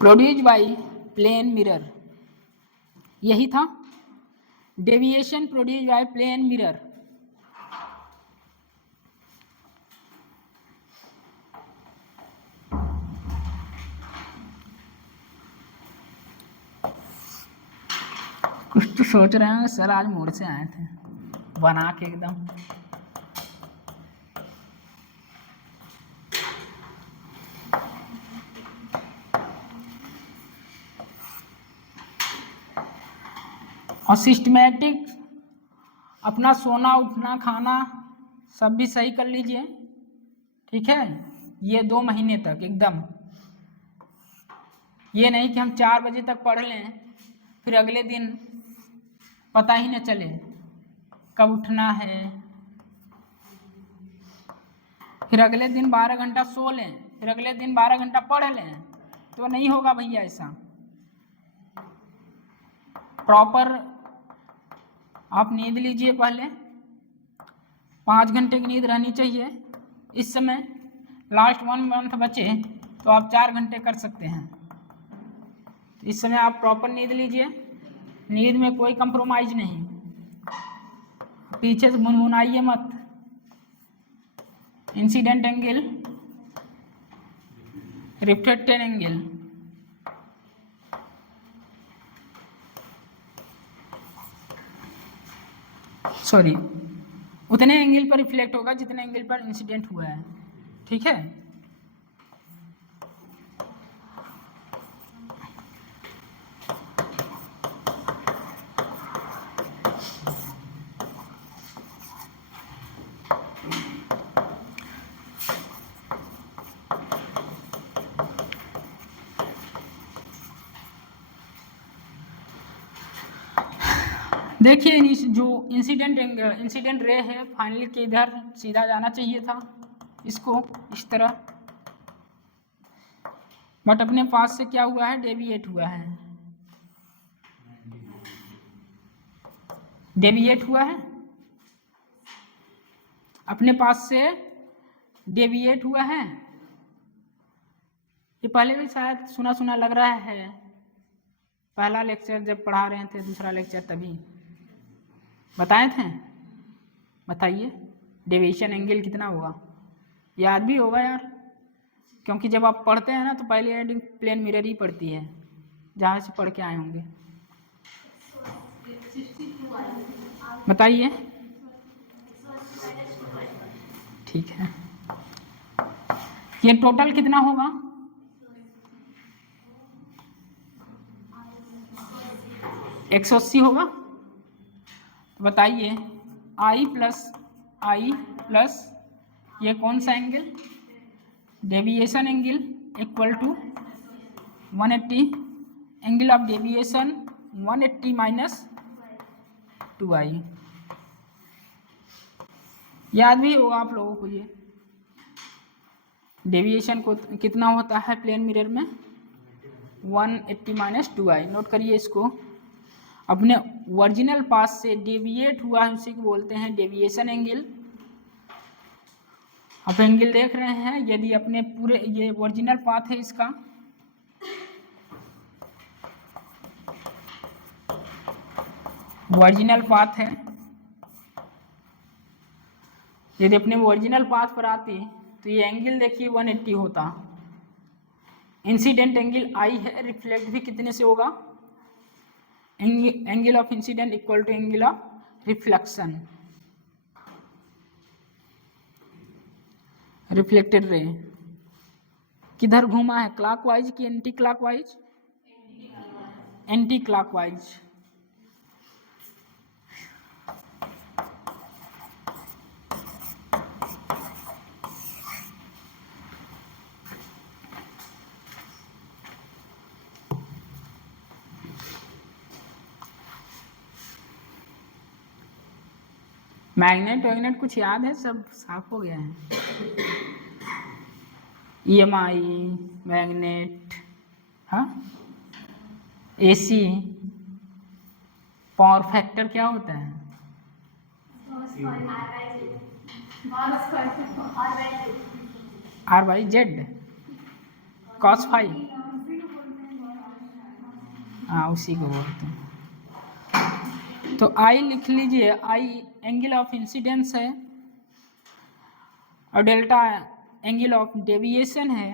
Produced by plane mirror, यही था। Deviation produced by plane mirror. कुछ तो सोच रहे हैं सर, आज मोड़ से आए थे बना के एकदम। और सिस्टमेटिक अपना सोना उठना खाना सब भी सही कर लीजिए, ठीक है। ये 2 महीने तक एकदम, ये नहीं कि हम 4 बजे तक पढ़ लें फिर अगले दिन पता ही न चले कब उठना है, फिर अगले दिन 12 घंटा सो लें, फिर अगले दिन 12 घंटा पढ़ लें, तो नहीं होगा भैया ऐसा। प्रॉपर आप नींद लीजिए, पहले 5 घंटे की नींद रहनी चाहिए। इस समय लास्ट 1 मंथ बचे तो आप 4 घंटे कर सकते हैं। इस समय आप प्रॉपर नींद लीजिए, नींद में कोई कंप्रोमाइज नहीं, पीछे से मुनमुनाइए मत। Incident angle, reflected angle, sorry, उतने एंगल पर रिफ्लेक्ट होगा जितने एंगल पर इंसिडेंट हुआ है, ठीक है। देखिए जो इंसिडेंट रे है फाइनली के इधर सीधा जाना चाहिए था इसको इस तरह, बट अपने पास से क्या हुआ है, डेविएट हुआ है, डेविएट हुआ है अपने पास से, डेविएट हुआ है। ये पहले भी शायद सुना सुना लग रहा है, पहला लेक्चर जब पढ़ा रहे थे, दूसरा लेक्चर तभी बताए थे। बताइए डेविएशन एंगल कितना होगा, याद भी होगा यार, क्योंकि जब आप पढ़ते हैं ना तो पहले हेडिंग प्लेन मिरर ही पढ़ती है, जहाँ से पढ़ के आए होंगे। बताइए, ठीक है। ये टोटल कितना होगा, 180 होगा। तो बताइए आई प्लस ये कौन सा angle, deviation angle equal to 180, angle of deviation 180 minus 2i। याद भी होगा आप लोगों को, ये डेविएशन को कितना होता है प्लेन मिरर में, 180 माइनस 2i। नोट करिए इसको, अपने ओरिजिनल पाथ से डेविएट हुआ है उसी को बोलते हैं डेविएशन एंगल। आप एंगल देख रहे हैं, यदि अपने पूरे ये ओरिजिनल पाथ है इसका, ओरिजिनल पाथ है, यदि अपने ओरिजिनल पाथ पर आती तो ये एंगल देखिए 180 होता। इंसिडेंट एंगल आई है, रिफ्लेक्ट भी कितने से होगा, angle of incident equal to angle of reflection, reflected ray किधर घूमा है, क्लॉकवाइज कि anti clockwise, anti clockwise. Magnet वैग्नेट कुछ याद है, सब साफ हो गया है। EMI मैग्नेट, हाँ, AC, पावर फैक्टर क्या होता है, R/Z, cos फाई, हाँ उसी को बोलते हैं। तो आई लिख लीजिए, आई एंगल ऑफ इंसिडेंस है और डेल्टा एंगल ऑफ डेविएशन है।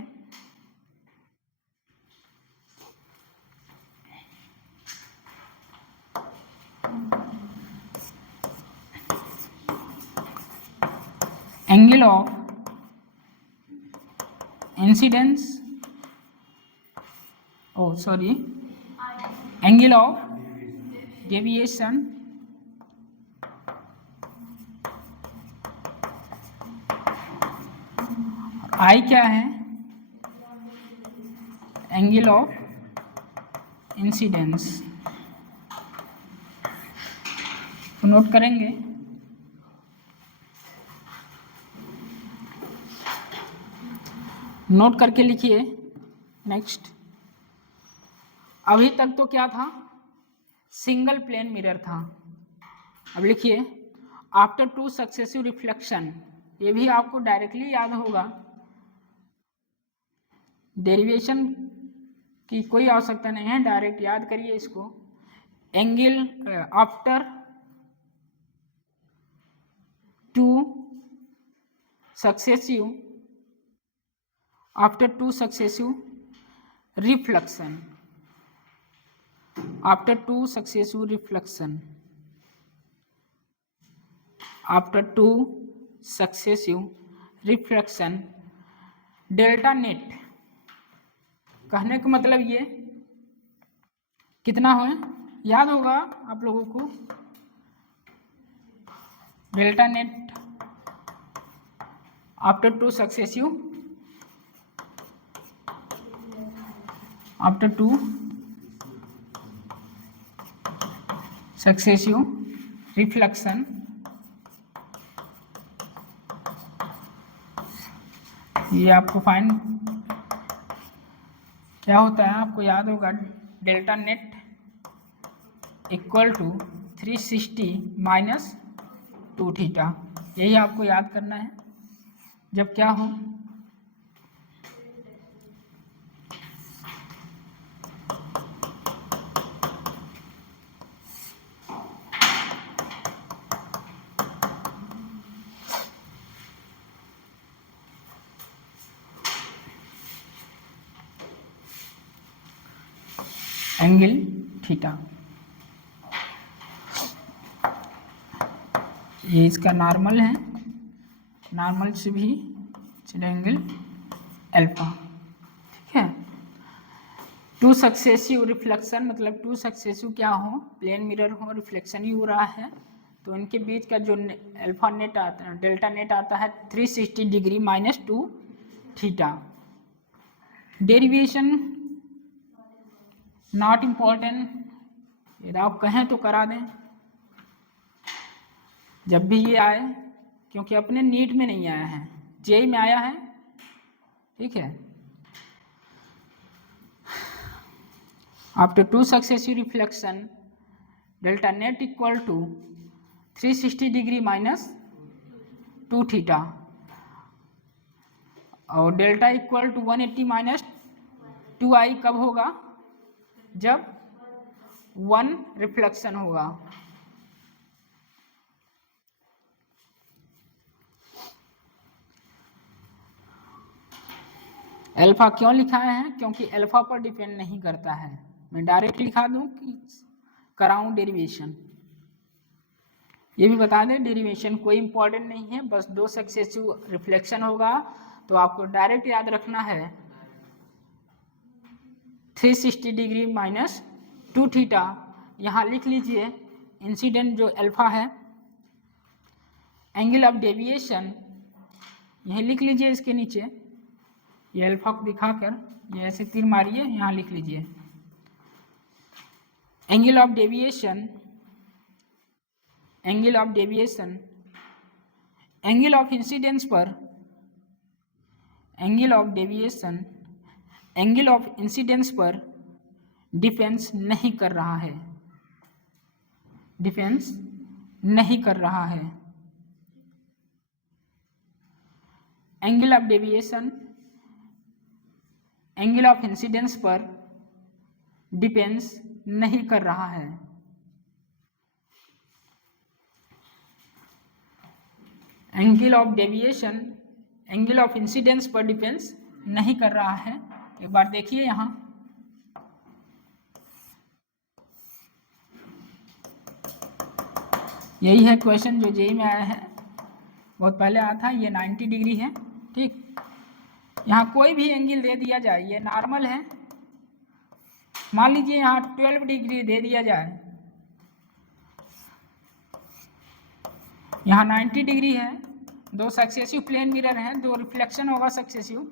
Angle of incidence, oh sorry, angle of deviation i क्या है, एंगल ऑफ इंसिडेंस। तो नोट करेंगे, नोट करके लिखिए। नेक्स्ट, अभी तक तो क्या था, सिंगल प्लेन मिरर था। अब लिखिए आफ्टर टू सक्सेसिव रिफ्लेक्शन, ये भी आपको डायरेक्टली याद होगा, डेरिवेशन की कोई आवश्यकता नहीं है, डायरेक्ट याद करिए इसको। Angle after two successive, after two successive reflection, after two successive reflection, after two successive reflection, delta net, कहने का मतलब ये कितना हो, याद होगा आप लोगों को, delta net after two successive, after two successive reflection, ये आपको फाइंड क्या होता है, आपको याद होगा, delta net equal to 360 minus 2 theta, यही आपको याद करना है जब क्या हो, एंगल थीटा। ये इसका नॉर्मल है, नॉर्मल से भी चलो एंगल अल्फा, ठीक है। टू सक्सेसिव रिफ्लेक्शन मतलब टू सक्सेसिव क्या हो, प्लेन मिरर हो, रिफ्लेक्शन ही हो रहा है, तो इनके बीच का जो अल्फा नेट आता है, डेल्टा नेट आता है 360 degree minus 2 theta. Derivation not important, यदि आप कहें तो करा दें जब भी ये आए, क्योंकि अपने नीट में नहीं आया है, जेई में आया है, ठीक है। After two successive reflection delta net equal to 360 degree minus 2 theta, और delta equal to 180 minus 2i कब होगा, जब 1 रिफ्लेक्शन होगा। अल्फा क्यों लिखा है, क्योंकि अल्फा पर डिपेंड नहीं करता है, मैं डायरेक्ट लिखा दूं कि कराऊं डेरिवेशन, ये भी बता दें डेरिवेशन कोई इंपॉर्टेंट नहीं है, बस 2 सक्सेसिव रिफ्लेक्शन होगा, तो आपको डायरेक्ट याद रखना है 360 डिग्री माइनस 2 थीटा, यहाँ लिख लीजिए इंसिडेंट जो अल्फा है, एंगल ऑफ डेविएशन यहीं लिख लीजिए इसके नीचे, ये अल्फा को दिखाकर ये ऐसे तीर मारिए, यहाँ लिख लीजिए angle of deviation, angle of deviation angle of incidence पर, angle of deviation angle of incidence पर डिफेंस नहीं कर रहा है, डिफेंस नहीं कर रहा है। Angle of deviation angle of incidence पर डिफेंस नहीं कर रहा है। Angle of deviation, angle of incidence पर डिपेंड्स नहीं कर रहा है। एक बार देखिए यहाँ, यही है क्वेश्चन जो जेईई में आया है, बहुत पहले आया था। ये 90 डिग्री है, ठीक। यहाँ कोई भी एंगल दे दिया जाए, ये नॉर्मल है, मान लीजिए यहाँ 12 डिग्री दे दिया जाए, यहाँ 90 डिग्री है, दो सक्सेसिव प्लेन मिरर हैं, दो रिफ्लेक्शन होगा सक्सेसिव।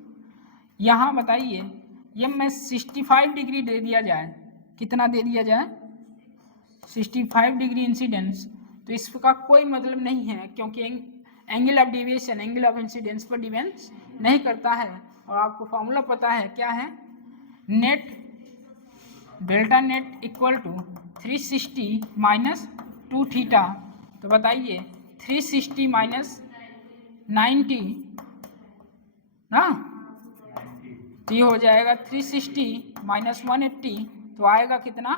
यहाँ बताइए ये मैं 65 डिग्री दे दिया जाए, कितना दे दिया जाए, 65 डिग्री इंसिडेंस, तो इसका कोई मतलब नहीं है, क्योंकि angle of deviation angle of incidence पर डिपेंड नहीं करता है। और आपको फॉर्मूला पता है क्या है, net delta net equal to 360 minus 2 theta. तो बताइए 360 माइनस 90 ना, तो ये हो जाएगा 360 माइनस 180, तो आएगा कितना,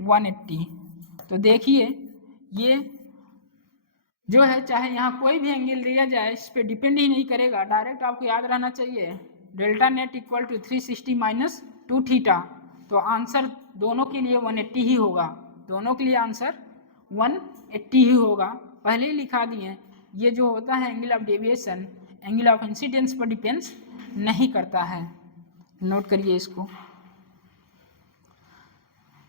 180। तो देखिए ये जो है, चाहे यहाँ कोई भी एंगल दिया जाए, इस पर डिपेंड ही नहीं करेगा, डायरेक्ट आपको याद रहना चाहिए delta net equal to 360 minus 2 theta. तो आंसर दोनों के लिए 180 ही होगा, दोनों के लिए आंसर 180 ही होगा। पहले ही लिखा दिए, ये जो होता है angle of deviation angle of incidence पर डिपेंड्स नहीं करता है, नोट करिए इसको।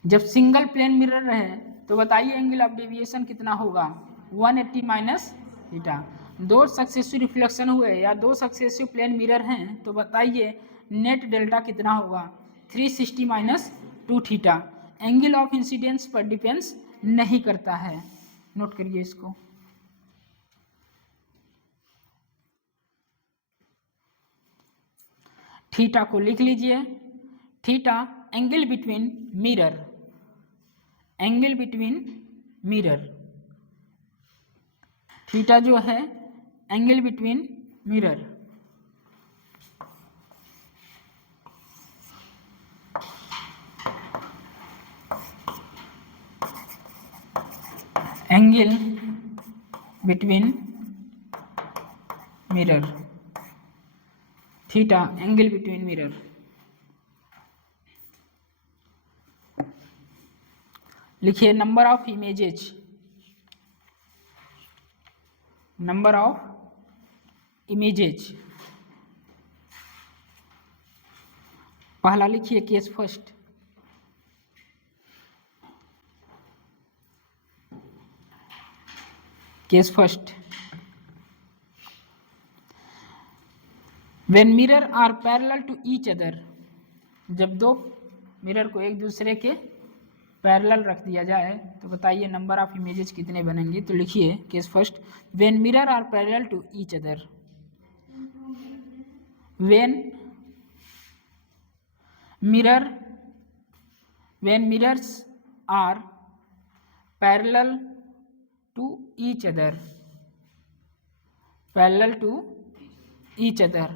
जब सिंगल प्लेन मिरर रहे तो बताइए एंगल ऑफ डेविएशन कितना होगा, 180 माइनस थीटा। दो सक्सेसिव रिफ्लेक्शन हुए या दो सक्सेसिव प्लेन मिरर हैं, तो बताइए नेट डेल्टा कितना होगा, 360 minus 2 theta. Angle of incidence पर डिपेंड्स नहीं करता है, नोट करिए इसको। थीटा को लिख लीजिए, theta angle between mirror, angle between mirror, theta जो है angle between mirror. Angle between mirror, theta angle between mirror. लिखिए number of images, number of images. पहला लिखिए case first, case first, when mirror are parallel to each other, जब दो mirror को एक दूसरे के पैरेलल रख दिया जाए तो बताइए नंबर ऑफ इमेजेस कितने बनेंगे। तो लिखिए case first, when mirror are parallel to each other, when mirrors are parallel to each other, parallel to each other,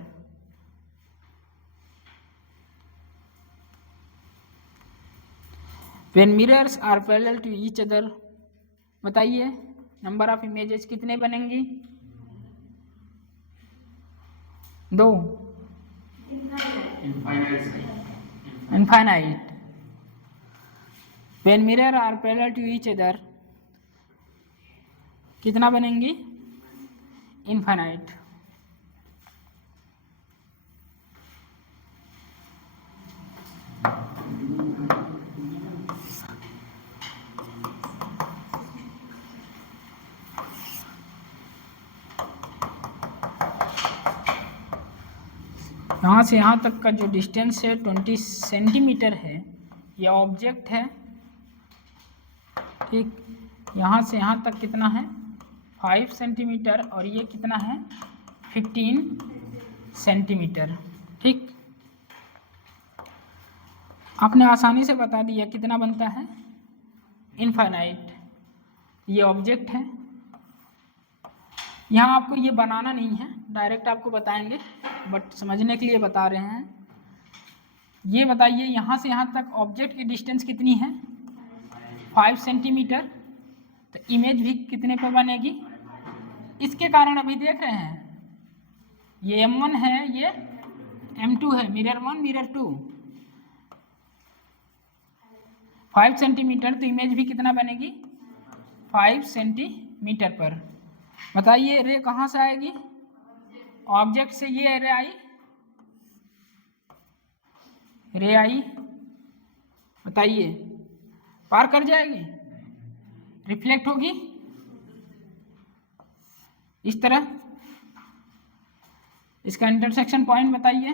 when mirrors are parallel to each other, बताइए नंबर ऑफ इमेजेस कितने बनेंगी, दो, infinite. When mirror are parallel to each other कितना बनेंगी, infinite. यहाँ से यहाँ तक का जो डिस्टेंस है 20 सेंटीमीटर है, यह ऑब्जेक्ट है, ठीक। यहाँ से यहाँ तक कितना है 5 सेंटीमीटर, और ये कितना है 15 सेंटीमीटर, ठीक। आपने आसानी से बता दिया कितना बनता है, इनफाइनाइट। ये ऑब्जेक्ट है, यहाँ आपको ये बनाना नहीं है, डायरेक्ट आपको बताएंगे, बट समझने के लिए बता रहे हैं। ये बताइए यहाँ से यहाँ तक ऑब्जेक्ट की डिस्टेंस कितनी है? 5 सेंटीमीटर। तो इमेज भी कितने पर बनेगी? इसके कारण अभी देख रहे हैं ये M1 है, ये M2 है, मिरर 1 मिरर 2, 5 सेंटीमीटर, तो इमेज भी कितना बनेगी? 5 सेंटीमीटर पर। बताइए रे कहाँ से आएगी? ऑब्जेक्ट से ये रे आई, बताइए पार कर जाएगी, रिफ्लेक्ट होगी इस तरह। इसका इंटरसेक्शन पॉइंट बताइए,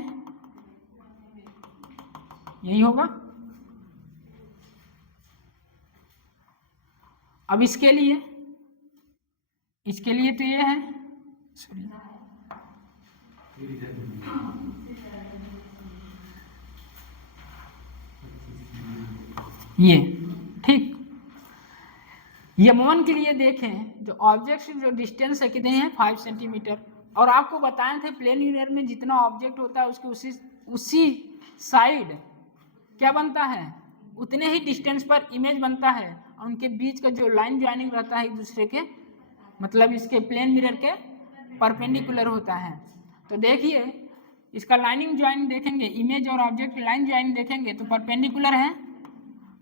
यही होगा। अब इसके लिए तो ये है, सॉरी, ये ठीक। ये M1 के लिए देखें जो ऑब्जेक्ट से जो डिस्टेंस है कितने हैं? 5 सेंटीमीटर। और आपको बताए थे प्लेन मिरर में जितना ऑब्जेक्ट होता है उसके उसी साइड क्या बनता है? उतने ही डिस्टेंस पर इमेज बनता है, और उनके बीच का जो लाइन ज्वाइनिंग रहता है एक दूसरे के, मतलब इसके प्लेन मिरर के परपेंडिकुलर होता है। तो देखिए इसका लाइनिंग ज्वाइन देखेंगे, इमेज और ऑब्जेक्ट लाइन ज्वाइन देखेंगे तो परपेंडिकुलर है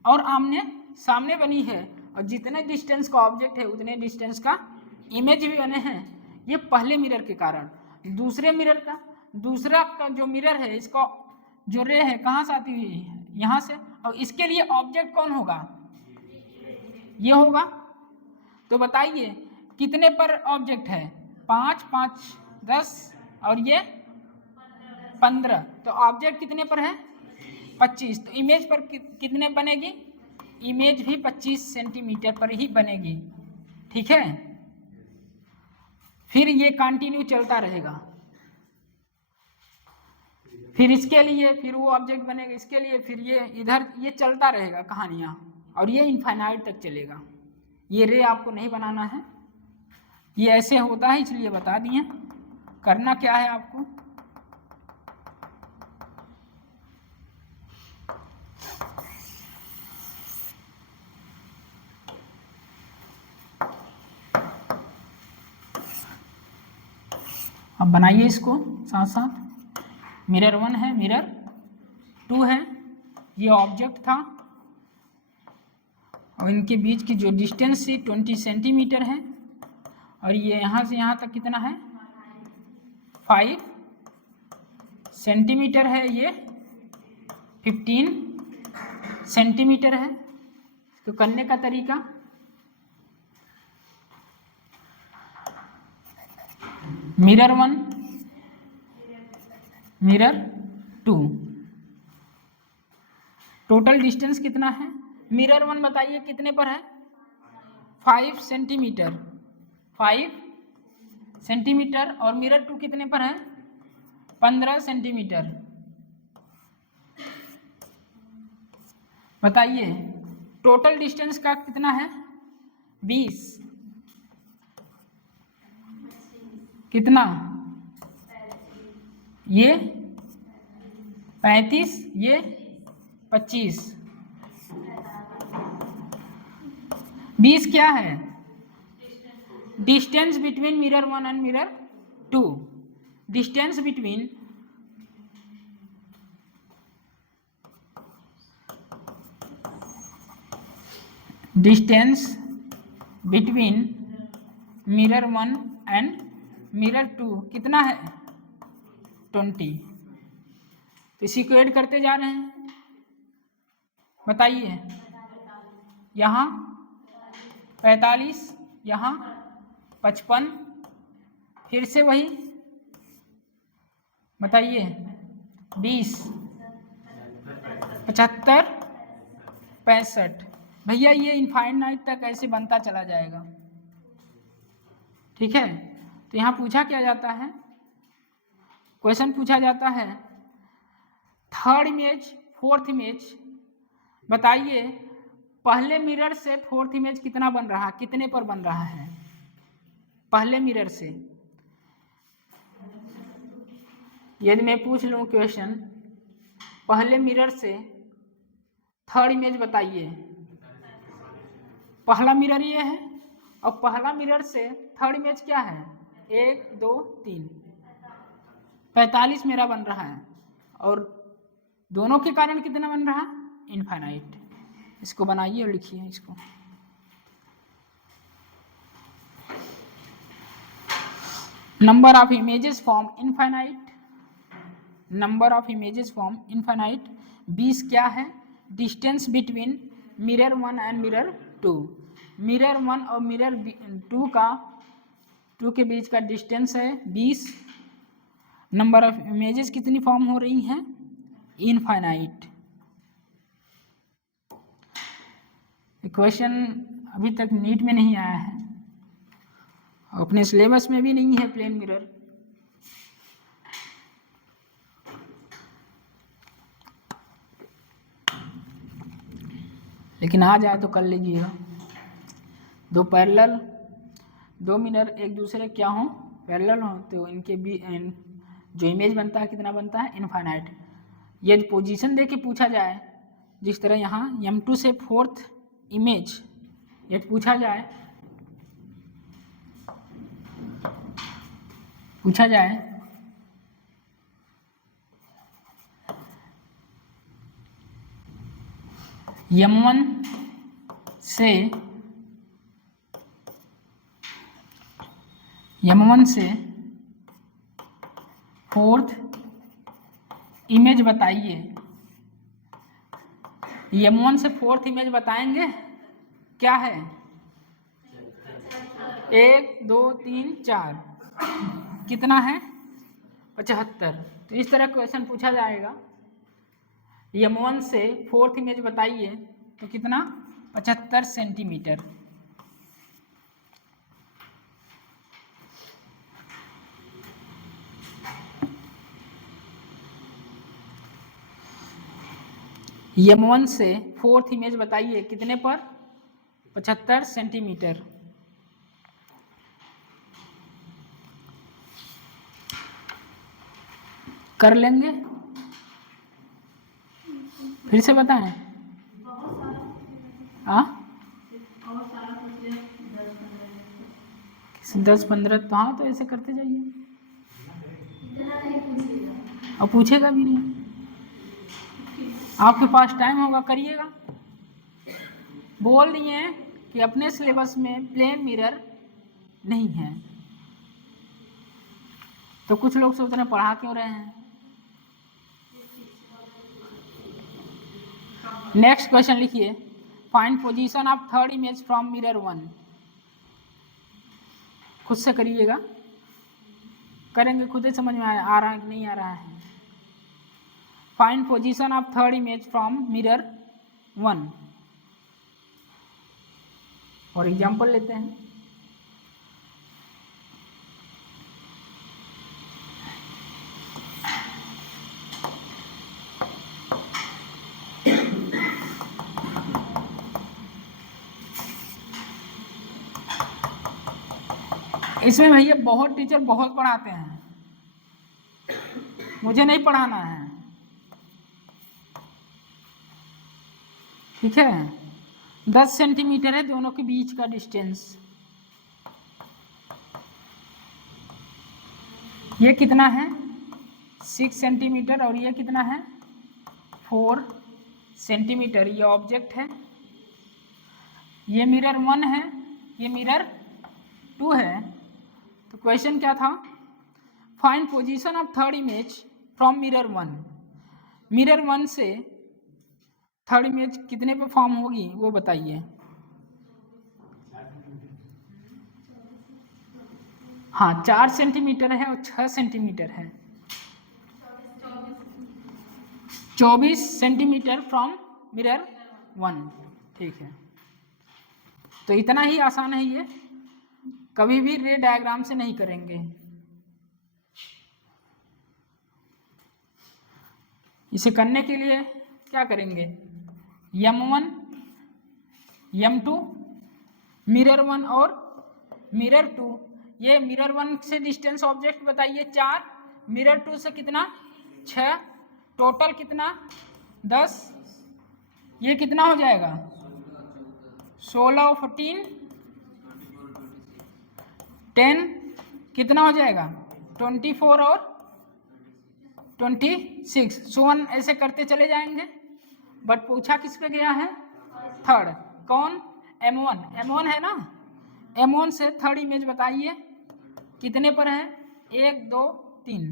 और आमने सामने बनी है, और जितने डिस्टेंस का ऑब्जेक्ट है उतने डिस्टेंस का इमेज भी बने हैं। ये पहले मिरर के कारण। दूसरा का जो मिरर है, इसका जो रे है कहाँ से आती हुई है? यहाँ से। और इसके लिए ऑब्जेक्ट कौन होगा? ये होगा। तो बताइए कितने पर ऑब्जेक्ट है? 5 5 10 और ये 15, तो ऑब्जेक्ट कितने पर है? 25। तो इमेज पर कितने बनेगी? इमेज भी 25 सेंटीमीटर पर ही बनेगी, ठीक है। फिर ये कंटिन्यू चलता रहेगा, फिर इसके लिए फिर वो ऑब्जेक्ट बनेगा, इसके लिए फिर ये इधर, ये चलता रहेगा कहानियाँ, और ये इनफाइनाइट तक चलेगा। ये रे आपको नहीं बनाना है, ये ऐसे होता है इसलिए बता दिए। करना क्या है आपको? अब बनाइए इसको साथ साथ। मिरर 1 है, मिरर 2 है, ये ऑब्जेक्ट था और इनके बीच की जो डिस्टेंस थी 20 सेंटीमीटर है, और ये यहाँ से यहाँ तक कितना है? 5 सेंटीमीटर है, ये 15 सेंटीमीटर है। तो करने का तरीका, मिरर 1 मिरर 2, टोटल डिस्टेंस कितना है? मिरर 1 बताइए कितने पर है? 5 सेंटीमीटर, 5 सेंटीमीटर। और मिरर 2 कितने पर है? 15 सेंटीमीटर। बताइए टोटल डिस्टेंस का कितना है? 20, कितना? ये 35, ये 25। 20 क्या है? Distance between mirror 1 and mirror 2। Distance between mirror 1 and mirror 2 कितना है? 20। तो इसी को ऐड करते जा रहे हैं। बताइए यहाँ 45, यहाँ 55, फिर से वही बताइए 20, 75, 65। भैया ये इनफाइनाइट तक ऐसे बनता चला जाएगा, ठीक है। तो यहाँ पूछा क्या जाता है? क्वेश्चन पूछा जाता है थर्ड इमेज, फोर्थ इमेज। बताइए पहले मिरर से फोर्थ इमेज कितना बन रहा, कितने पर बन रहा है? पहले मिरर से यदि मैं पूछ लूँ क्वेश्चन, पहले मिरर से थर्ड इमेज बताइए। पहला मिरर ये है और पहला मिरर से थर्ड इमेज क्या है? 1 2 3 45 मेरा बन रहा है और दोनों के कारण कितना बन रहा है? इनफाइनाइट। इसको बनाइए और लिखिए इसको। Number of images from infinite, number of images from infinite 20 क्या है? Distance between mirror 1 and mirror 2। Mirror 1 और मिरर 2 के बीच का डिस्टेंस है 20। नंबर ऑफ इमेजेस कितनी फॉर्म हो रही हैं? इनफाइनाइट। क्वेश्चन अभी तक नीट में नहीं आया है, अपने सिलेबस में भी नहीं है प्लेन मिरर। लेकिन आ जाए तो कर लीजिएगा। दो मिरर एक दूसरे क्या हो? पैरेलल हो, तो इनके भी जो इमेज बनता है कितना बनता है? इनफाइनाइट। यदि पोजीशन दे के पूछा जाए, जिस तरह यहाँ M2 से फोर्थ इमेज यदि पूछा जाए M1 से फोर्थ इमेज बताइए। M1 से फोर्थ इमेज बताएंगे क्या है? 1 2 3 4 कितना है? 75। तो इस तरह क्वेश्चन पूछा जाएगा, M1 से फोर्थ इमेज बताइए, तो कितना? 75 सेंटीमीटर। M1 से फोर्थ इमेज बताइए कितने पर? 75 सेंटीमीटर। कर लेंगे? फिर से बताएं। 10-15 तो हाँ, तो ऐसे करते जाइए और पूछेगा भी नहीं। आपके पास टाइम होगा, करिएगा। बोल दिए कि अपने सिलेबस में प्लेन मिरर नहीं है, तो कुछ लोग सोच रहे हैं पढ़ा क्यों रहे हैं। नेक्स्ट क्वेश्चन लिखिए, find position of third image from mirror 1। खुद से करिएगा, करेंगे खुद ही समझ में आ रहा है कि नहीं आ रहा है। Find position of third image from mirror 1। और एग्जाम्पल लेते हैं। इसमें भैया बहुत टीचर बहुत पढ़ाते हैं, मुझे नहीं पढ़ाना है, ठीक है। 10 सेंटीमीटर है दोनों के बीच का डिस्टेंस। ये कितना है? 6 सेंटीमीटर और ये कितना है? 4 सेंटीमीटर। ये ऑब्जेक्ट है, ये मिरर 1 है, ये मिरर 2 है। तो क्वेश्चन क्या था? Find position of third image from mirror 1। Mirror 1 से थर्ड इमेज कितने पे फॉर्म होगी वो बताइए। हाँ, 4 सेंटीमीटर है और 6 सेंटीमीटर है। 24 सेंटीमीटर फ्रॉम मिरर 1, ठीक है। तो इतना ही आसान है ये, कभी भी रे डायग्राम से नहीं करेंगे। इसे करने के लिए क्या करेंगे? M1, M2, मिरर 1 और मिरर 2। ये मिरर 1 से डिस्टेंस ऑब्जेक्ट बताइए 4, मिरर 2 से कितना? 6। टोटल कितना 10, ये कितना हो जाएगा 16 और 14 10 कितना हो जाएगा 24 और 26, सो ऑन ऐसे करते चले जाएंगे। बट पूछा किस पे गया है थर्ड, कौन M1 है ना, M1 से थर्ड इमेज बताइए कितने पर है 1 2 3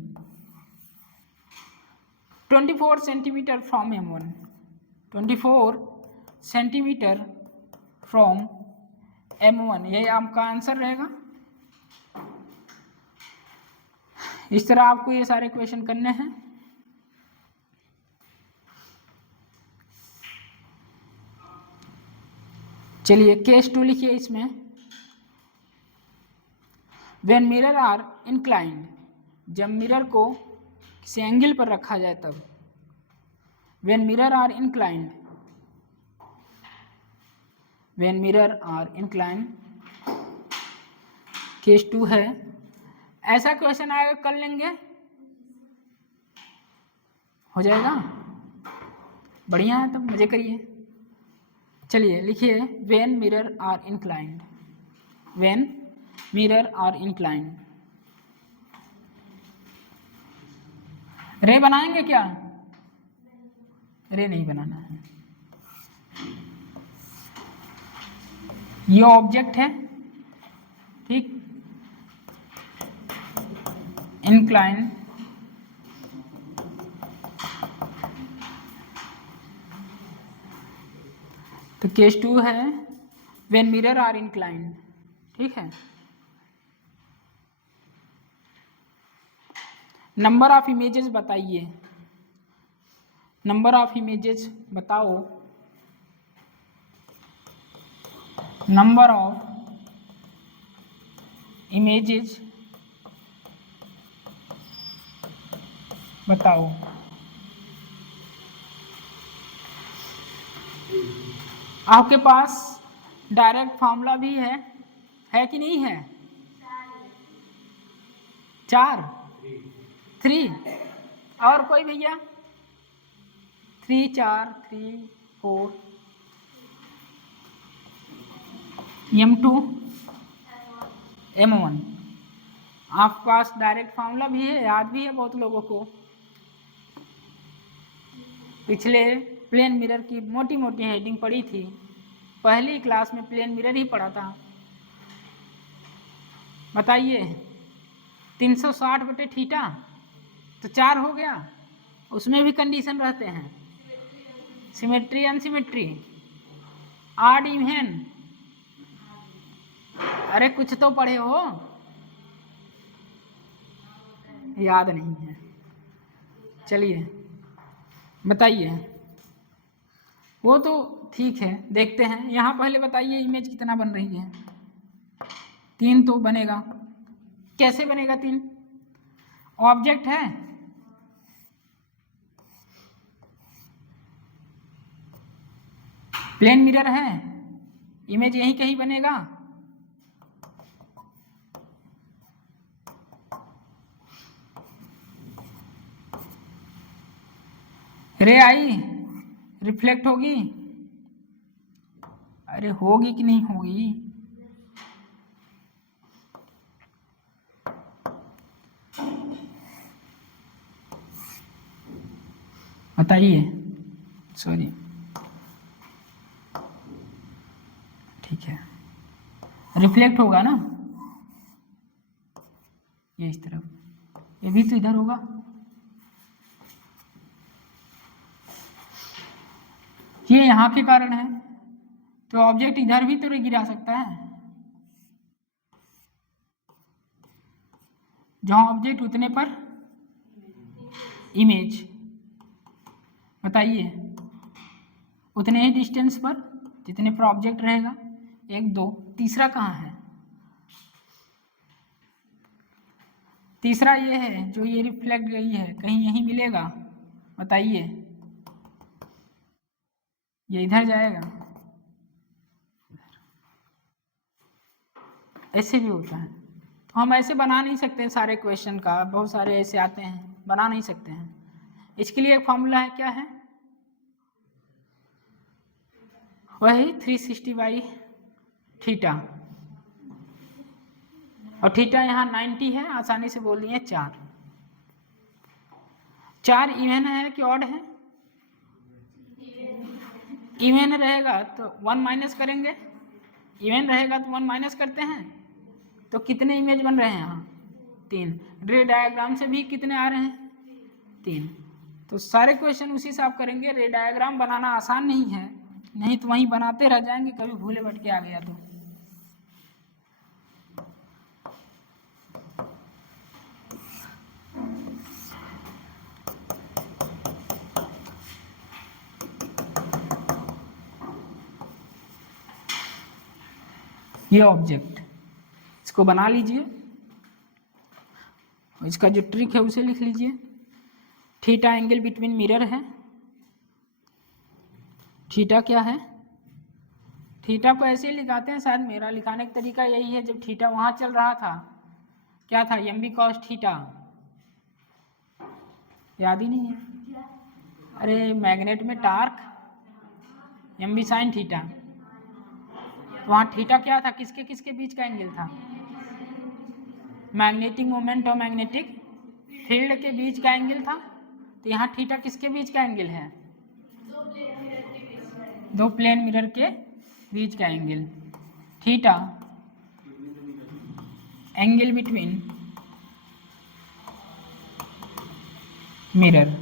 24 centimetre from M1, 24 centimetre from M1, यही आपका आंसर रहेगा। इस तरह आपको ये सारे क्वेश्चन करने हैं। चलिए केस 2 लिखिए इसमें, व्हेन मिरर आर इंक्लाइंड, जब मिरर को किसी एंगल पर रखा जाए तब, when mirror are inclined, when mirror are inclined, case 2 है। ऐसा क्वेश्चन आएगा कर लेंगे, हो जाएगा, बढ़िया है, तो मजे करिए। चलिए लिखिए when mirror are inclined, when mirror are inclined. Ray बनाएंगे क्या, रे नहीं बनाना है, ये ऑब्जेक्ट है ठीक, इंक्लाइन, तो केस 2 है व्हेन मिरर आर इंक्लाइंड, ठीक है। नंबर ऑफ इमेजेस बताइए, नंबर ऑफ इमेजेस बताओ, नंबर ऑफ इमेजेस बताओ। आपके पास डायरेक्ट फॉर्मूला भी है कि नहीं है, 4 3 और कोई भैया 3 4 3 4 M2 M1, आपके पास डायरेक्ट फॉर्मूला भी है, याद भी है बहुत लोगों को, पिछले प्लेन मिरर की मोटी मोटी हेडिंग पढ़ी थी, पहली क्लास में प्लेन मिरर ही पढ़ा था। बताइए 360/θ तो 4 हो गया, उसमें भी कंडीशन रहते हैं, सिमेट्री अनसिमेट्री, ऑड इवन, अरे कुछ तो पढ़े हो, याद नहीं है। चलिए बताइए, वो तो ठीक है, देखते हैं। यहाँ पहले बताइए इमेज कितना बन रही है, 3 तो बनेगा, कैसे बनेगा 3, ऑब्जेक्ट है, प्लेन मिरर है, इमेज यहीं कहीं बनेगा, रे आई रिफ्लेक्ट होगी, अरे होगी कि नहीं होगी, बताइए, सॉरी ठीक है, रिफ्लेक्ट होगा ना, ये इस तरफ, ये भी तो इधर होगा, ये यहाँ के कारण है, तो ऑब्जेक्ट इधर भी तो गिरा सकता है, जहाँ ऑब्जेक्ट उतने पर इमेज, बताइए उतने ही डिस्टेंस पर जितने पर ऑब्जेक्ट रहेगा, 1 2, तीसरा कहाँ है, तीसरा ये है जो ये रिफ्लेक्ट गई है, कहीं यहीं मिलेगा, बताइए, ये इधर जाएगा, ऐसे भी होता है, तो हम ऐसे बना नहीं सकते सारे क्वेश्चन का, बहुत सारे ऐसे आते हैं, बना नहीं सकते हैं, इसके लिए एक फॉर्मूला है, क्या है, वही 360 बाई थीटा, और थीटा यहाँ 90 है, आसानी से बोल दिए 4। 4 इवन है कि ऑड है? इवन रहेगा तो 1 माइनस करेंगे, इवन रहेगा तो 1 माइनस करते हैं, तो कितने इमेज बन रहे हैं यहाँ? 3। रे डायग्राम से भी कितने आ रहे हैं? 3। तो सारे क्वेश्चन उसी से आप करेंगे। रे डायग्राम बनाना आसान नहीं है, नहीं तो वहीं बनाते रह जाएंगे, कभी भूले भटके आ गया तो। ये ऑब्जेक्ट, इसको बना लीजिए, इसका जो ट्रिक है उसे लिख लीजिए। थीटा एंगल बिटवीन मिरर है। थीटा क्या है? थीटा को ऐसे ही लिखाते हैं, शायद मेरा लिखाने का तरीका यही है। जब थीटा वहाँ चल रहा था, क्या था? एम बी कॉस थीटा, याद ही नहीं है? अरे मैग्नेट में torque m b sine theta, वहाँ थीटा क्या था? किसके किसके बीच का एंगल था? मैग्नेटिक मोमेंट और मैग्नेटिक फील्ड के बीच का एंगल था। तो यहाँ थीटा किसके बीच का एंगल है? दो प्लेन मिरर के बीच का angle. Theta angle between mirror.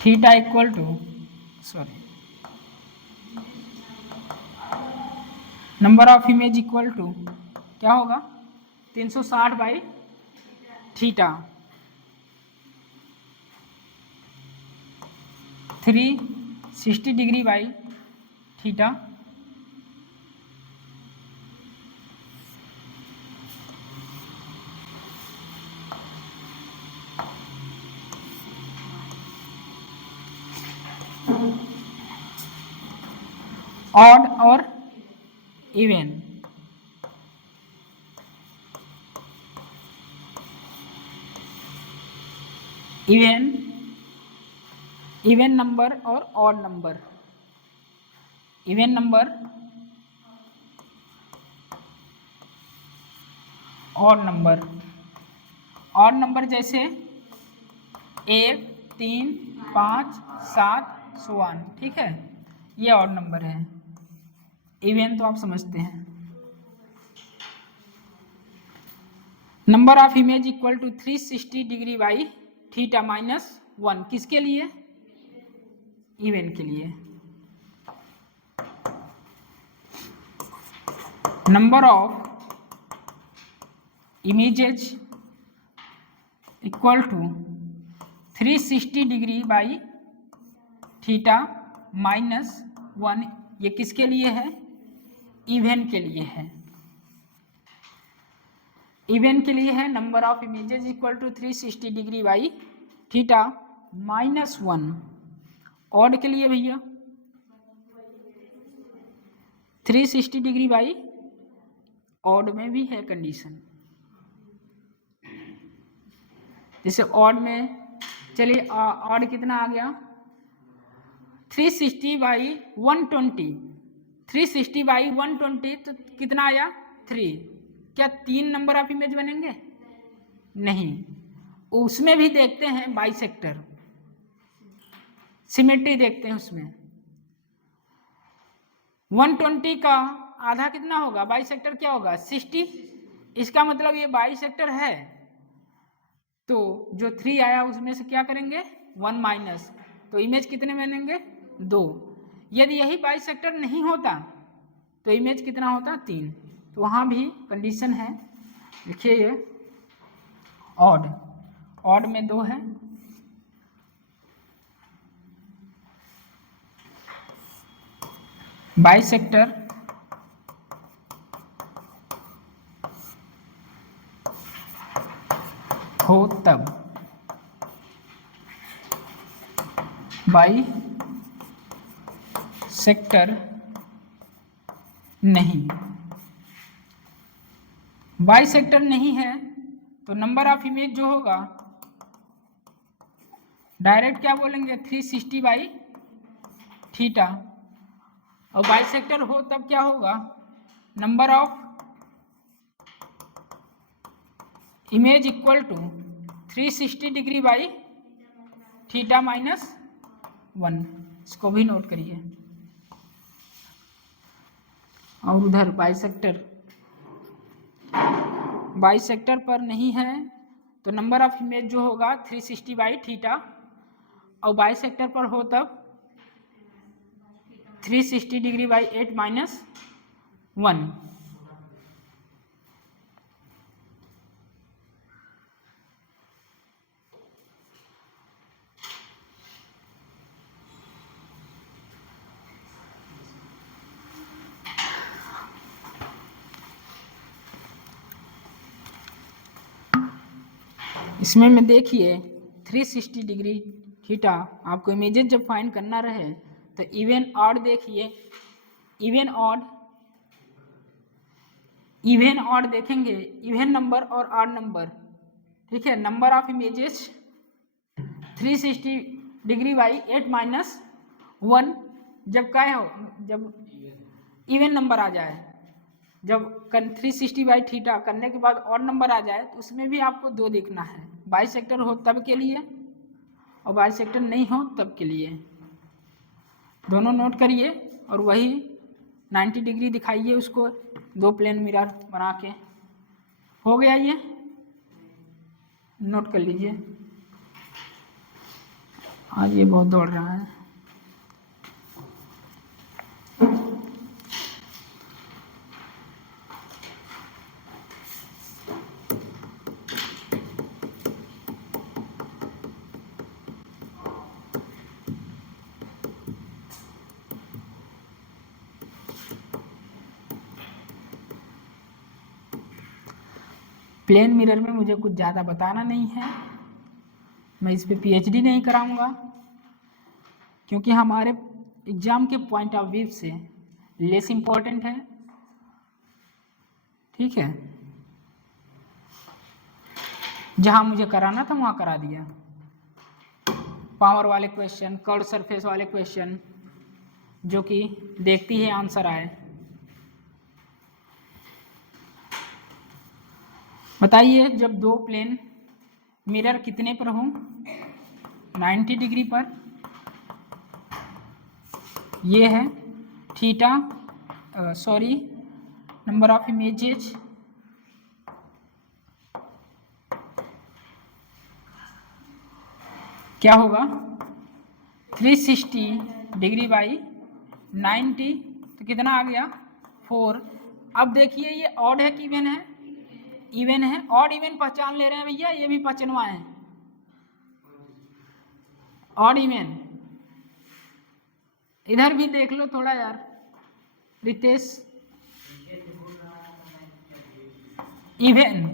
Theta equal to, sorry, number of image equal to क्या होगा? 360 by theta, 360 degree by theta, odd और इवन। इवन नंबर और odd number. Even number, odd number. Odd number जैसे 1, 3, 5, 7, 1, ठीक है, ये odd number है। Even तो आप समझते हैं। Number of image equal to 360 degree by theta minus 1, किसके लिए? इवन के लिए। Number of images equal to 360 degree by theta minus 1, ये किसके लिए है? इवन के लिए है। इवन के लिए है। Number of images equal to 360 degree by theta minus 1। Odd के लिए भैया 360 डिग्री बाई, ऑड में भी है कंडीशन। जैसे ऑड में, चलिए ऑड कितना आ गया? 360 बाई 120, 360 बाई 120 तो कितना आया? 3। क्या 3 नंबर ऑफ इमेज बनेंगे? नहीं, उसमें भी देखते हैं बाइसेक्टर, सिमेट्री देखते हैं उसमें। 120 का आधा कितना होगा? बाइसेक्टर क्या होगा? 60। इसका मतलब ये बाइसेक्टर है, तो जो 3 आया उसमें से क्या करेंगे? 1 माइनस, तो इमेज कितने बनेंगे? 2। यदि यही बाइसेक्टर नहीं होता तो इमेज कितना होता? 3। तो वहाँ भी कंडीशन है, लिखिए ये ऑड। ऑड में 2 है। बाइसेक्टर हो तब, बाई सेक्टर नहीं। बाई सेक्टर नहीं है तो नंबर ऑफ इमेज जो होगा डायरेक्ट क्या बोलेंगे 360 बाई थीटा, और बाई सेक्टर हो तब क्या होगा number of image equal to 360 degree by theta minus 1। इसको भी नोट करिए। और उधर बाइसेक्टर पर नहीं है तो नंबर ऑफ इमेज जो होगा 360 बाई थीटा, और बाइसेक्टर पर हो तब 360 डिग्री बाई 8 माइनस 1। इसमें में देखिए 360 डिग्री थीटा आपको इमेजेस जब फाइंड करना रहे तो इवन ऑड देखिए, इवन ऑड देखेंगे, इवन नंबर और ऑड नंबर, ठीक है। Number of images 360 degree by 8 minus 1 जब क्या हो, जब इवन नंबर आ जाए, जब 360 बाई थीटा करने के बाद और नंबर आ जाए तो उसमें भी आपको 2 देखना है, बाइसेक्टर हो तब के लिए और बाइसेक्टर नहीं हो तब के लिए। दोनों नोट करिए और वही 90 डिग्री दिखाइए उसको 2 प्लेन मिरर बना के। हो गया, ये नोट कर लीजिए। आज ये बहुत दौड़ रहा है। प्लेन मिरर में मुझे कुछ ज़्यादा बताना नहीं है, मैं इस पे पीएचडी नहीं कराऊंगा, क्योंकि हमारे एग्जाम के पॉइंट ऑफ व्यू से लेस इम्पोर्टेंट है, ठीक है। जहां मुझे कराना था वहां करा दिया। पावर वाले क्वेश्चन, कर्व सरफेस वाले क्वेश्चन जो कि देखती ही आंसर आए। बताइए जब 2 प्लेन मिरर कितने पर हों, 90 डिग्री पर, ये है theta, sorry number of images क्या होगा 360 डिग्री बाई 90, तो कितना आ गया 4। अब देखिए ये ऑड है कि इवन है, इवन है। ऑड इवन पहचान ले रहे हैं भैया, ये भी 95 है, ऑड इवन। इधर भी देख लो थोड़ा यार रितेश, इवन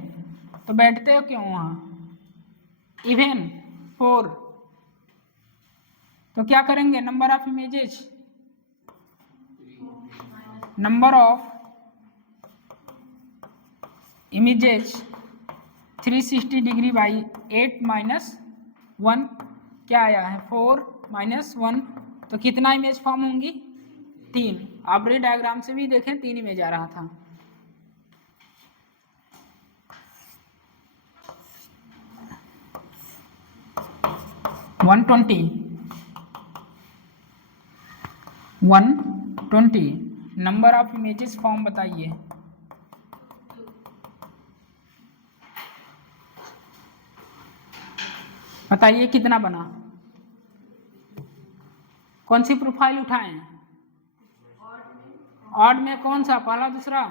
तो बैठते हो क्यों वहां, इवन 4। तो क्या करेंगे number of images, number of images 360 degree by 8 minus 1 क्या आया है 4 माइनस 1, तो कितना इमेज फॉर्म होंगी 3। आप रे डायग्राम से भी देखें 3 इमेज आ रहा था। One twenty number of images form बताइए। बताइए कितना बना, कौन सी प्रोफाइल उठाएं, ऑड में कौन सा, पहला दूसरा,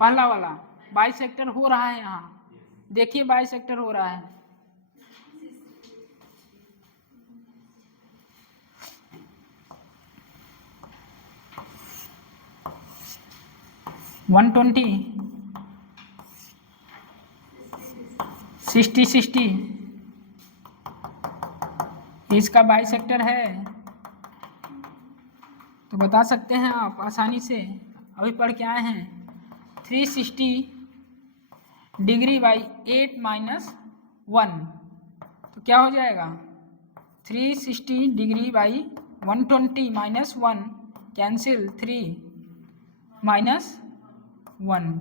पहला वाला। बाइसेक्टर हो रहा है, यहाँ देखिए बाइसेक्टर हो रहा है। वन 60 इसका बाइसेक्टर है, तो बता सकते हैं आप आसानी से, अभी पढ़ के आए हैं। 360 डिग्री बाई 8 माइनस 1, तो क्या हो जाएगा 360 degree by 120 minus 1 cancel 3 minus 1,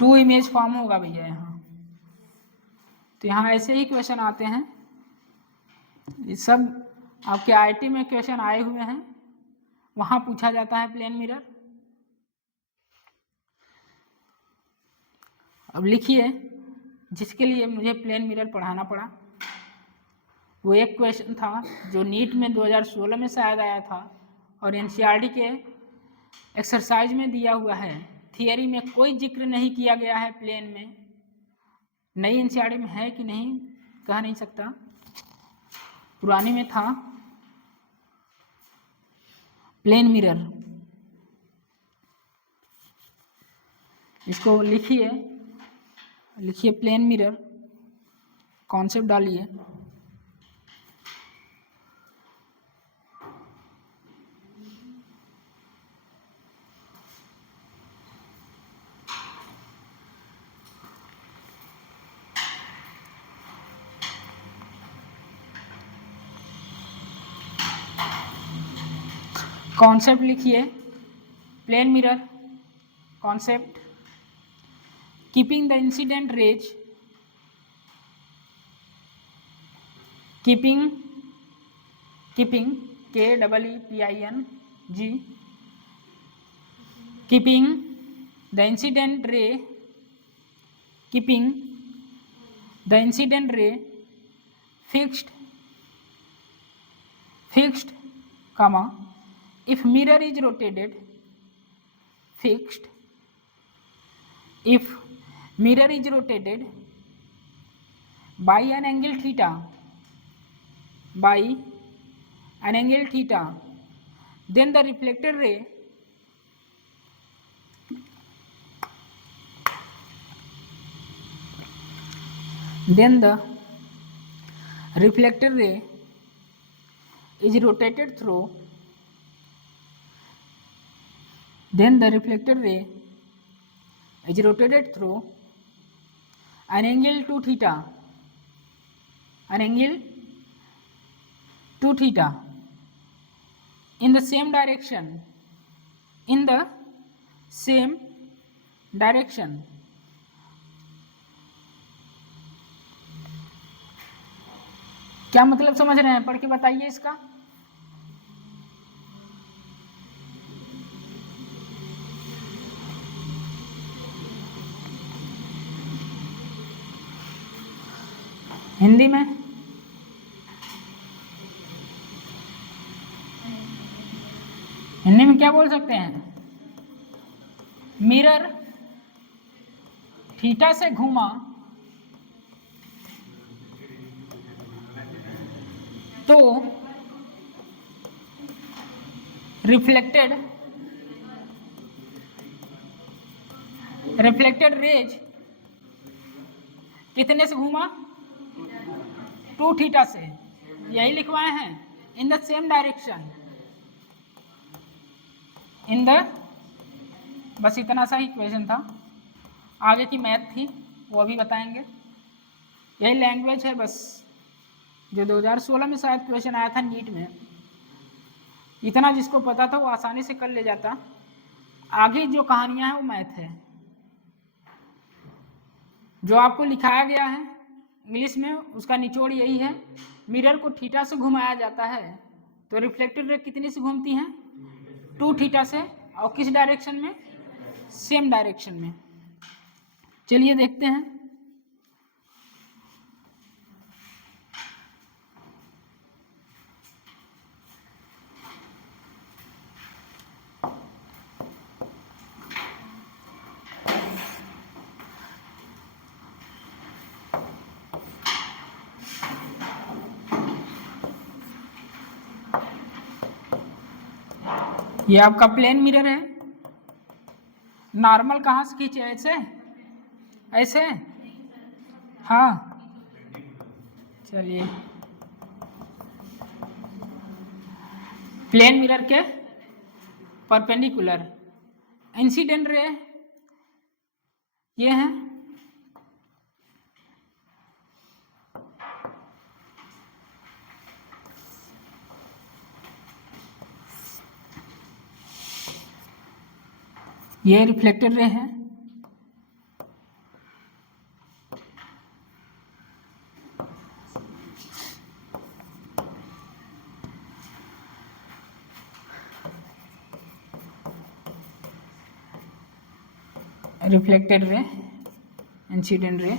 2 image form होगा भैया यहाँ। तो यहाँ ऐसे ही क्वेश्चन आते हैं, ये सब आपके आईटी में क्वेश्चन आए हुए हैं, वहाँ पूछा जाता है प्लेन मिरर। अब लिखिए, जिसके लिए मुझे प्लेन मिरर पढ़ाना पड़ा, वो एक क्वेश्चन था जो नीट में 2016 में शायद आया था और एनसीईआरटी के एक्सरसाइज में दिया हुआ है। थियरी में कोई जिक्र नहीं किया गया है प्लेन में। नई एनसीईआरटी में है कि नहीं कह नहीं सकता, पुरानी में था प्लेन मिरर। इसको लिखिए, लिखिए प्लेन मिरर, कॉन्सेप्ट डालिए। कॉन्सेप्ट लिखिए plane mirror concept, keeping the incident rays, keeping KEEPING, keeping the incident ray, keeping the incident ray fixed comma if mirror is rotated, fixed if mirror is rotated by an angle theta, by an angle theta, then the reflected ray is rotated through, then the reflected ray is rotated through an angle 2 theta, an angle 2 theta in the same direction, in the same direction. क्या मतलब समझ रहे हैं, पढ़ के बताइए इसका। हिंदी में क्या बोल सकते हैं, मिरर थीटा से घूमा तो रिफ्लेक्टेड रेज कितने से घूमा, 2 थीटा से, यही लिखवाए हैं, in the same direction, in the, बस इतना सा ही क्वेश्चन था। आगे की मैथ थी वो भी बताएंगे। यही लैंग्वेज है बस, जो 2016 में शायद क्वेश्चन आया था नीट में, इतना जिसको पता था वो आसानी से कर ले जाता। आगे जो कहानियां हैं वो मैथ है। जो आपको लिखाया गया है इंग्लिश में उसका निचोड़ यही है, मिरर को थीटा से घुमाया जाता है तो रिफ्लेक्टेड रे कितनी से घूमती हैं, 2 थीटा से, और किस डायरेक्शन में, सेम डायरेक्शन में। चलिए देखते हैं। ये आपका प्लेन मिरर है। नॉर्मल कहाँ से खींचे, ऐसे ऐसे, हाँ चलिए, प्लेन मिरर के परपेंडिकुलर इंसिडेंट रे ये है, ये रिफ्लेक्टेड रे है, रिफ्लेक्टेड रे, इंसिडेंट रे।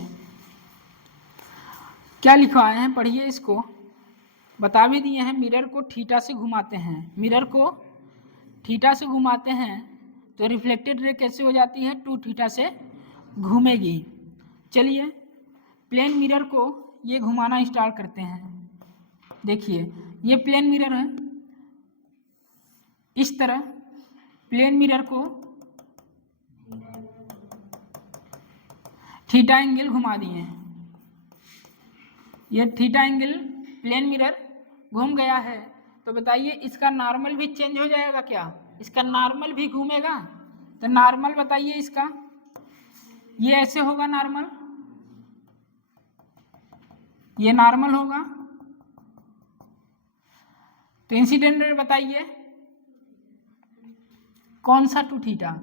क्या लिखवाए हैं पढ़िए इसको, बता भी दिए हैं। मिरर को थीटा से घुमाते हैं, मिरर को थीटा से घुमाते हैं तो रिफ्लेक्टेड रे कैसे हो जाती है, 2 थीटा से घूमेगी। चलिए प्लेन मिरर को ये घुमाना स्टार्ट करते हैं। देखिए ये प्लेन मिरर है, इस तरह प्लेन मिरर को थीटा एंगल घुमा दिए। ये थीटा एंगल प्लेन मिरर घूम गया है, तो बताइए इसका नॉर्मल भी चेंज हो जाएगा क्या, इसका नॉर्मल भी घूमेगा। तो नॉर्मल बताइए इसका, ये ऐसे होगा नॉर्मल, ये नॉर्मल होगा। तो इंसिडेंट रे बताइए कौन सा 2 थीटा,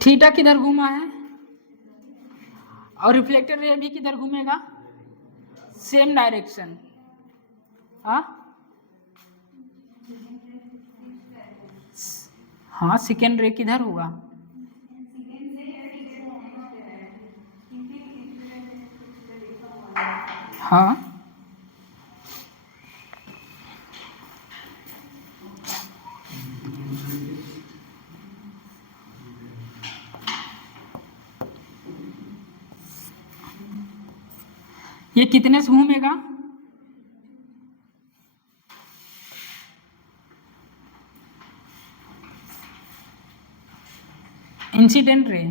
थीटा किधर घूमा है, और रिफ्लेक्टेड रे भी किधर घूमेगा, सेम डायरेक्शन। हाँ सेकेंड रे किधर होगा, हाँ ये कितने से घूमेगा, इंसिडेंट रे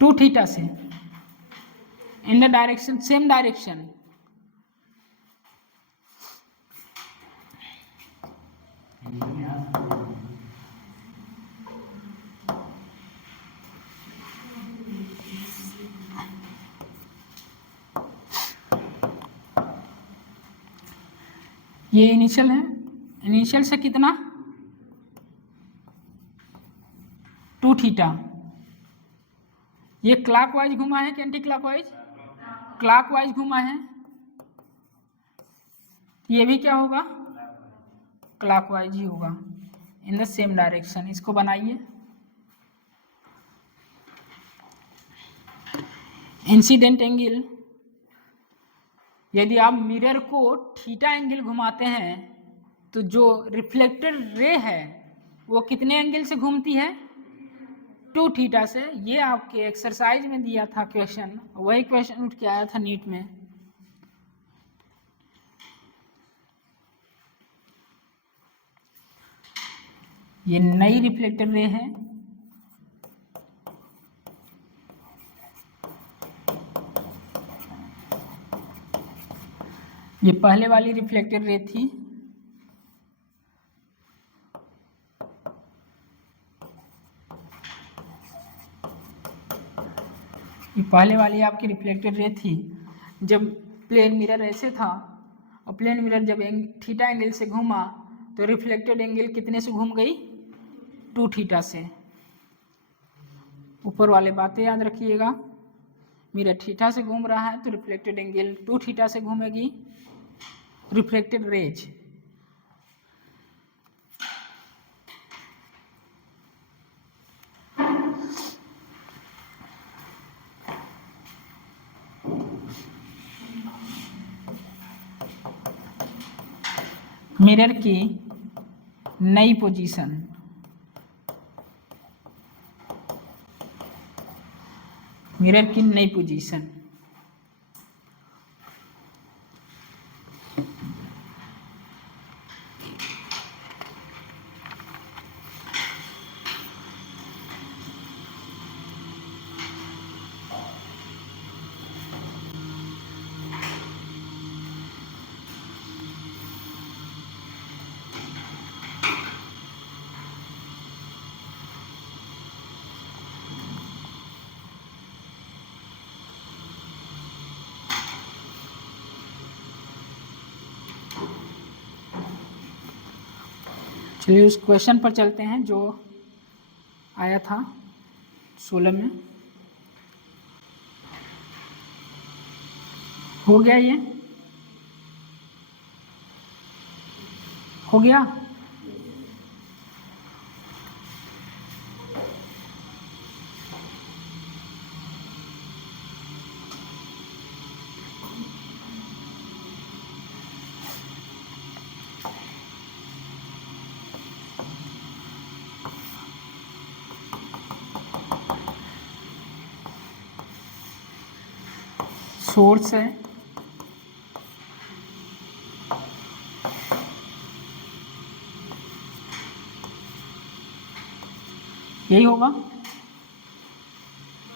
2 थीटा से in the direction, same direction. ये इनिशियल है, इनिशियल से कितना 2 थीटा। ये क्लॉकवाइज घुमा है कि एंटी क्लॉकवाइज, क्लॉकवाइज घुमा है, ये भी क्या होगा, क्लॉकवाइज ही होगा, इन द सेम डायरेक्शन। इसको बनाइए, इंसिडेंट एंगल, यदि आप मिरर को थीटा एंगल घुमाते हैं तो जो रिफ्लेक्टेड रे है वो कितने एंगल से घूमती है, 2 थीटा से। ये आपके एक्सरसाइज में दिया था क्वेश्चन, वही क्वेश्चन उठ के आया था नीट में। ये नई रिफ्लेक्टेड रे है, ये पहले वाली रिफ्लेक्टेड रे थी, ये पहले वाली आपकी रिफ्लेक्टेड रे थी। जब प्लेन मिरर ऐसे था और प्लेन मिरर जब थीटा एंगल से घूमा तो रिफ्लेक्टेड एंगल कितने से घूम गई, 2 थीटा से। ऊपर वाले बातें याद रखिएगा, मिरर थीटा से घूम रहा है तो रिफ्लेक्टेड एंगल 2 थीटा से घूमेगी। रिफ्लेक्टेड रेज मिरर की नई पोजीशन, मिरर की नई पोजीशन, चलिए उस क्वेश्चन पर चलते हैं जो आया था 16 में। हो गया, ये हो गया। सोर्स है, यही होगा।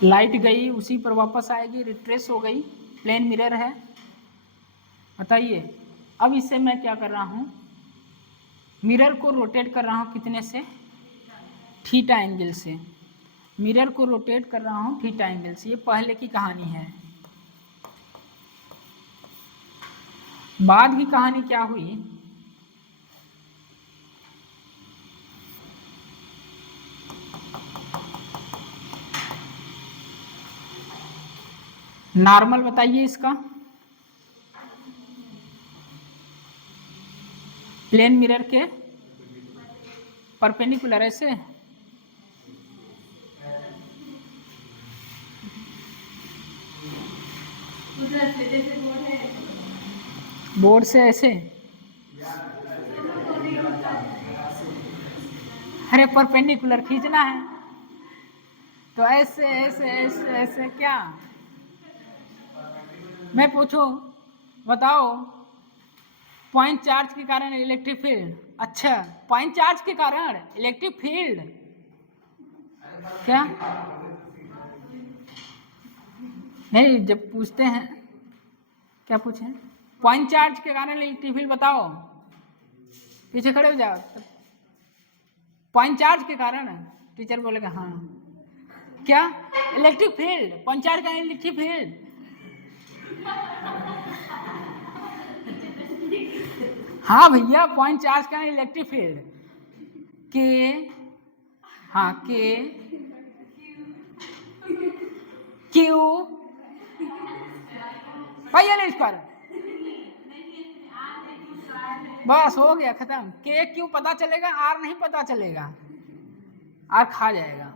लाइट गई, उसी पर वापस आएगी, रिट्रेस हो गई, प्लेन मिरर है। बताइए, अब इससे मैं क्या कर रहा हूँ, मिरर को रोटेट कर रहा हूँ कितने से, थीटा एंगल से। मिरर को रोटेट कर रहा हूँ थीटा एंगल से। ये पहले की कहानी है। बाद की कहानी क्या हुई, नॉर्मल बताइए इसका, प्लेन मिरर के परपेंडिकुलर ऐसे, बोर्ड से ऐसे, अरे परपेंडिकुलर खींचना है तो ऐसे ऐसे ऐसे ऐसे। क्या मैं पूछूं, बताओ, पॉइंट चार्ज के कारण इलेक्ट्रिक फील्ड। अच्छा, पॉइंट चार्ज के कारण इलेक्ट्रिक फील्ड, क्या नहीं, जब पूछते हैं क्या पूछें, पॉइंट चार्ज के कारण इलेक्ट्रिक फील्ड बताओ, पीछे खड़े हो जाओ। पॉइंट चार्ज के कारण, टीचर बोलेगा हाँ, क्या इलेक्ट्रिक फील्ड, पॉइंट चार्ज का इलेक्ट्रिक फील्ड। हाँ भैया, पॉइंट चार्ज का इलेक्ट्रिक फील्ड के, हाँ के क्यू पाई पर, बस हो गया खत्म। के क्यू पता चलेगा, आर नहीं पता चलेगा, आर खा जाएगा।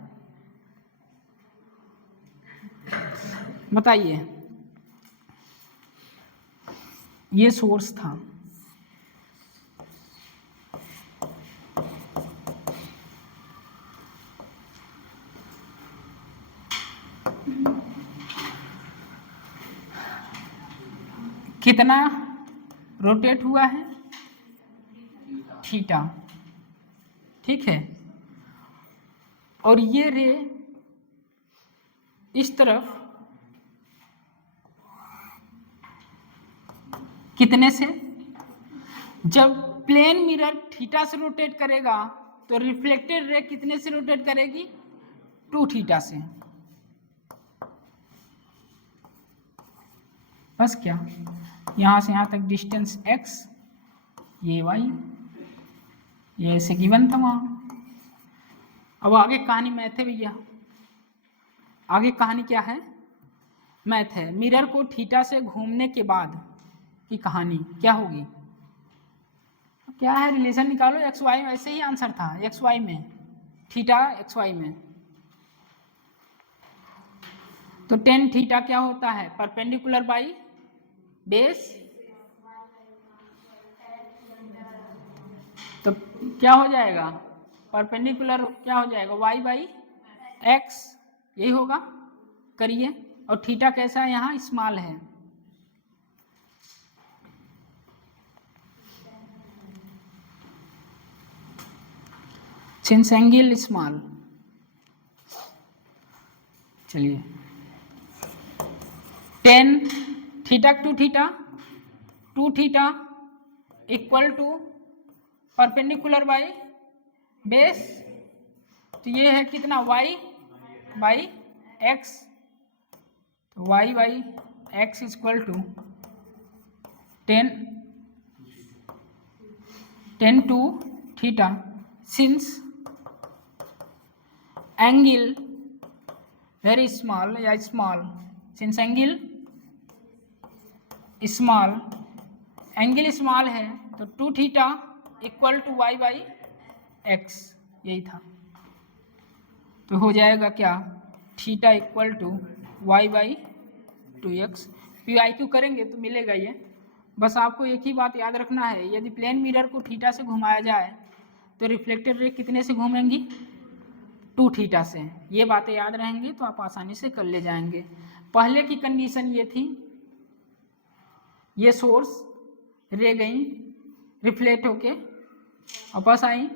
बताइए, ये सोर्स था, कितना रोटेट हुआ है, थीटा, ठीक है। और ये रे इस तरफ कितने से, जब प्लेन मिरर थीटा से रोटेट करेगा तो रिफ्लेक्टेड रे कितने से रोटेट करेगी, 2 थीटा से। बस क्या, यहाँ से यहाँ तक डिस्टेंस x, ये y, ये ऐसे गिवन था वहाँ। अब आगे कहानी मैथ है भैया, आगे कहानी क्या है, मैथ है। मिरर को थीटा से घूमने के बाद की कहानी क्या होगी, क्या है, रिलेशन निकालो, एक्स वाई में, ऐसे ही आंसर था, एक्स वाई में, थीटा एक्स वाई में। तो टेन थीटा क्या होता है, परपेंडिकुलर बाई बेस, तो क्या हो जाएगा, परपेंडिकुलर क्या हो जाएगा, वाई बाई एक्स, यही होगा। करिए, और थीटा कैसा है, यहाँ स्मॉल है, सिंस एंगल स्मॉल। चलिए, 10 theta two theta, 2 theta equal to perpendicular by base, तो ये है कितना, y बाई एक्स, तो y by x equal to 10 two theta since angle very small या small, since angle small, angle small है तो 2 theta equal to y by x, यही था। तो हो जाएगा क्या, theta equal to y by 2x। P I Q करेंगे तो मिलेगा ये। बस आपको एक ही बात याद रखना है, यदि प्लेन मिरर को थीटा से घुमाया जाए तो रिफ्लेक्टेड रे कितने से घूमेंगी, 2 थीटा से। ये बातें याद रहेंगी तो आप आसानी से कर ले जाएंगे। पहले की कंडीशन ये थी, ये सोर्स रे गई रिफ्लेक्ट होके वापस आई।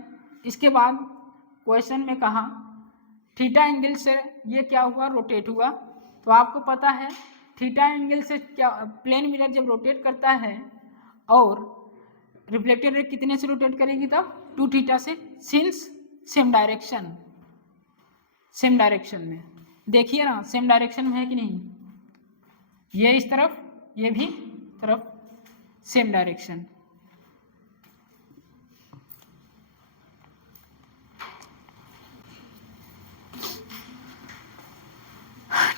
इसके बाद क्वेश्चन में कहा थीटा एंगल से ये क्या हुआ, रोटेट हुआ। तो आपको पता है थीटा एंगल से क्या, प्लेन मिरर जब रोटेट करता है और रिफ्लेक्टेड रे कितने से रोटेट करेगी, तब 2 थीटा से, since same direction, same direction में। देखिए ना सेम डायरेक्शन में है कि नहीं, ये इस तरफ ये भी तरफ same direction.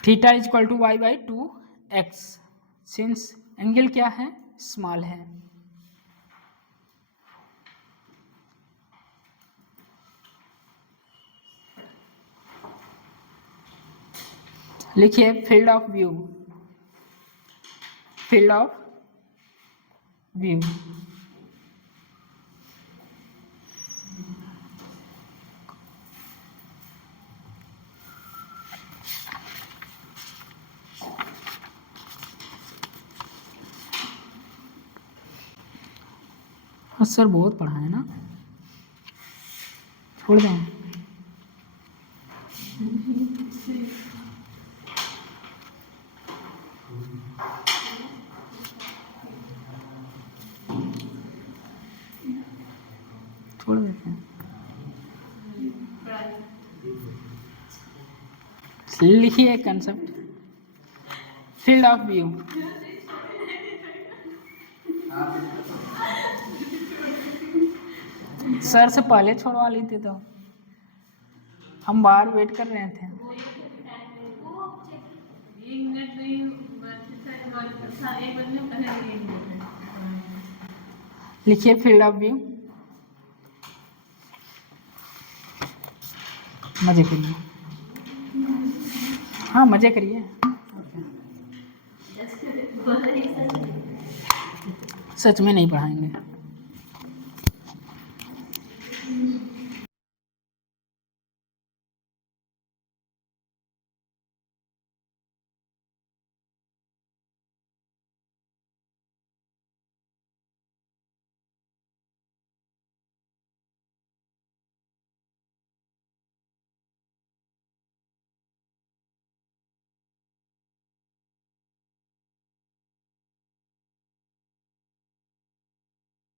Theta is equal to y by 2x, since angle क्या है, स्मॉल है। लिखिए field of view, field of view sir बहुत पढ़ा है ना, छोड़ दें। छोड़ देते हैं। लिखिए concept, field of view. Sir से पहले छोड़वा ली थी तो हम बाहर वेट कर रहे थे। लिखिए फील्ड ऑफ व्यू, मजे करिए, हाँ मजे करिए, सच में नहीं पढ़ाएंगे।